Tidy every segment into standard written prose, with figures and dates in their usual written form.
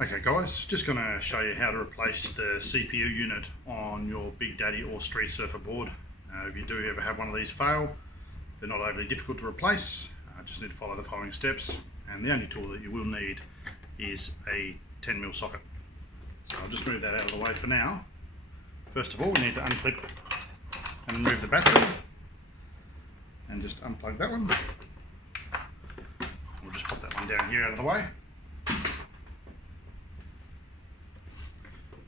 Okay guys, just going to show you how to replace the CPU unit on your Big Daddy or Street Surfer board. If you do ever have one of these fail, they're not overly difficult to replace. Just need to follow the following steps, and the only tool that you will need is a 10mm socket. So I'll just move that out of the way for now. First of all, we need to unclip and remove the battery, and just unplug that one. We'll just put that one down here out of the way.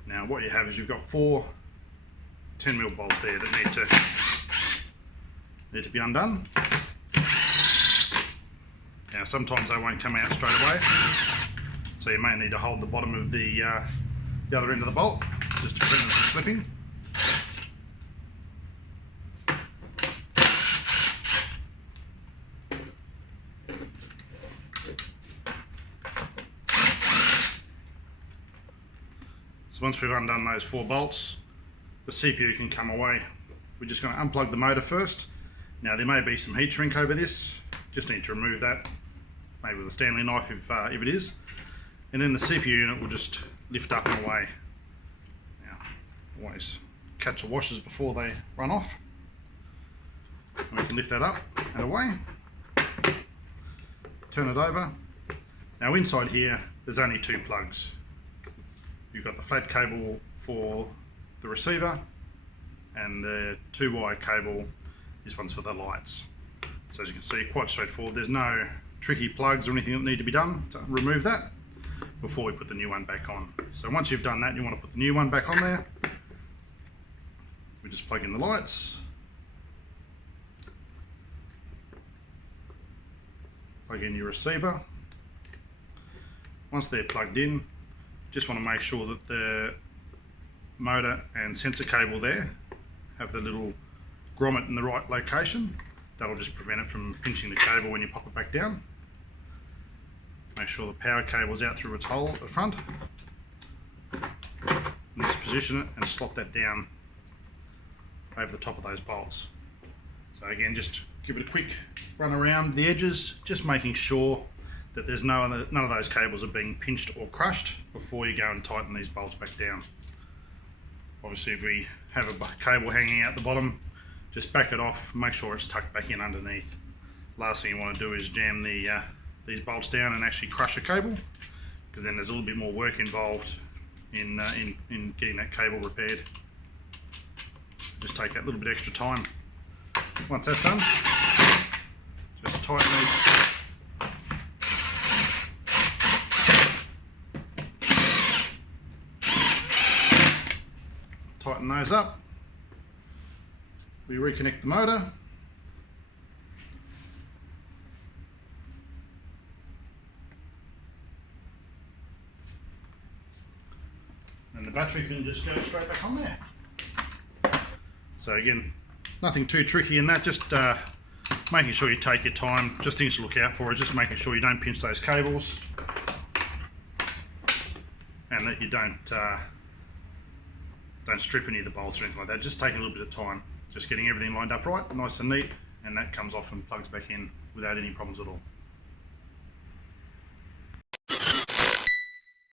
Now what you have is you've got 4 10mm bolts there that need to be undone. Now sometimes they won't come out straight away, so you may need to hold the bottom of the other end of the bolt just to prevent them from slipping. So once we've undone those 4 bolts, the CPU can come away. We're just going to unplug the motor first. Now there may be some heat shrink over this, just need to remove that, maybe with a Stanley knife if it is. And then the CPU unit will just lift up and away. Now, always catch the washers before they run off. And we can lift that up and away. Turn it over. Now inside here, there's only 2 plugs. You've got the flat cable for the receiver and the 2-wire cable. This one's for the lights. So as you can see, quite straightforward. There's no tricky plugs or anything that need to be done to remove that before we put the new one back on. So once you've done that, you want to put the new one back on there. We just plug in the lights, plug in your receiver. Once they're plugged in, just want to make sure that the motor and sensor cable there have the little grommet in the right location. That'll just prevent it from pinching the cable when you pop it back down. Make sure the power cable's out through its hole at the front. And just position it and slot that down over the top of those bolts. So again, just give it a quick run around the edges, just making sure that there's none of those cables are being pinched or crushed before you go and tighten these bolts back down. Obviously if we have a cable hanging out the bottom, just back it off, make sure it's tucked back in underneath. Last thing you want to do is jam these bolts down and actually crush a cable, because then there's a little bit more work involved in getting that cable repaired. Just take that little bit extra time. Once that's done, just tighten these. Tighten those up. We reconnect the motor. And the battery can just go straight back on there. So again, nothing too tricky in that, just making sure you take your time. Just things to look out for is just making sure you don't pinch those cables and that you don't strip any of the bolts or anything like that. Just taking a little bit of time, just getting everything lined up right, nice and neat, and that comes off and plugs back in without any problems at all.